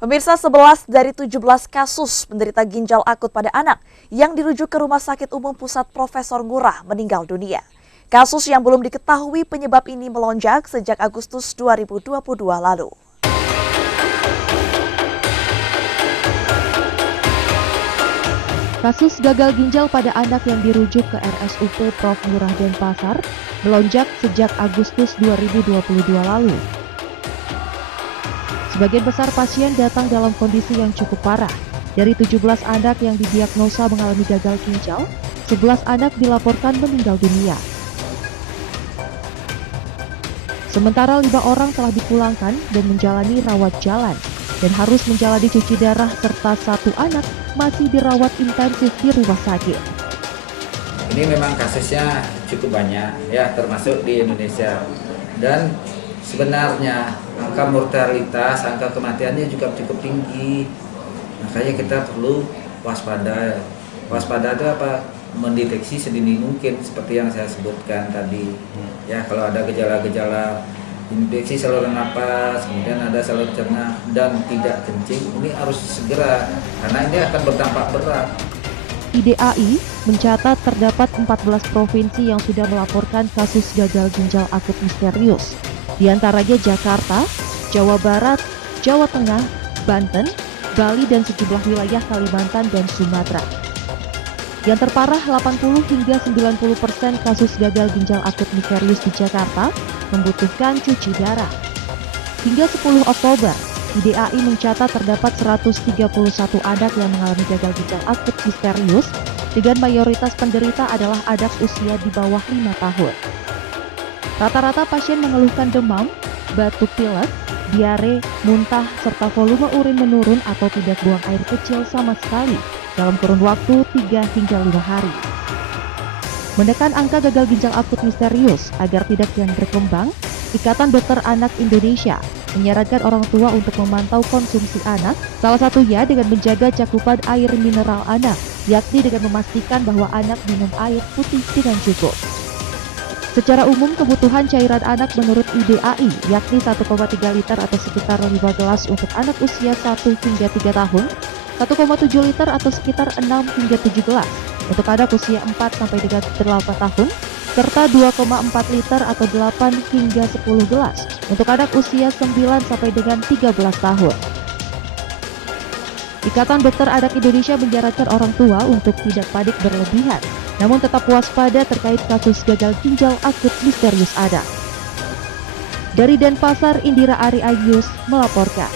Pemirsa, 11 dari 17 kasus penderita ginjal akut pada anak yang dirujuk ke Rumah Sakit Umum Pusat Profesor Ngurah meninggal dunia. Kasus yang belum diketahui penyebab ini melonjak sejak Agustus 2022 lalu. Kasus gagal ginjal pada anak yang dirujuk ke RSUP Prof. Ngurah Denpasar melonjak sejak Agustus 2022 lalu. Sebagian besar pasien datang dalam kondisi yang cukup parah. Dari 17 anak yang didiagnosa mengalami gagal ginjal, 11 anak dilaporkan meninggal dunia. Sementara 5 orang telah dipulangkan dan menjalani rawat jalan dan harus menjalani cuci darah serta 1 anak masih dirawat intensif di rumah sakit. Ini memang kasusnya cukup banyak ya, termasuk di Indonesia, dan sebenarnya angka mortalitas, angka kematiannya juga cukup tinggi. Makanya kita perlu waspada. Waspada itu apa? Mendeteksi sedini mungkin seperti yang saya sebutkan tadi. Ya, kalau ada gejala-gejala infeksi saluran napas, kemudian ada saluran cerna dan tidak kencing, ini harus segera karena ini akan berdampak berat. IDAI mencatat terdapat 14 provinsi yang sudah melaporkan kasus gagal ginjal akut misterius. Di antaranya Jakarta, Jawa Barat, Jawa Tengah, Banten, Bali, dan sejumlah wilayah Kalimantan dan Sumatera. Yang terparah 80 hingga 90% kasus gagal ginjal akut misterius di Jakarta membutuhkan cuci darah. Hingga 10 Oktober, IDAI mencatat terdapat 131 anak yang mengalami gagal ginjal akut misterius dengan mayoritas penderita adalah anak usia di bawah 5 tahun. Rata-rata pasien mengeluhkan demam, batuk pilek, diare, muntah, serta volume urin menurun atau tidak buang air kecil sama sekali dalam kurun waktu 3 hingga 5 hari. Menekan angka gagal ginjal akut misterius agar tidak kian berkembang, Ikatan Dokter Anak Indonesia menyarankan orang tua untuk memantau konsumsi anak, salah satunya dengan menjaga cakupan air mineral anak, yakni dengan memastikan bahwa anak minum air putih dengan cukup. Secara umum, kebutuhan cairan anak menurut IDAI yakni 1,3 liter atau sekitar 5 gelas untuk anak usia 1 hingga 3 tahun, 1,7 liter atau sekitar 6 hingga 7 gelas untuk anak usia 4 sampai dengan 8 tahun, serta 2,4 liter atau 8 hingga 10 gelas untuk anak usia 9 sampai dengan 13 tahun. Ikatan Dokter Anak Indonesia menyarankan orang tua untuk tidak panik berlebihan, namun tetap waspada terkait kasus gagal ginjal akut misterius anak. Dari Denpasar, Indira Ari Agius melaporkan.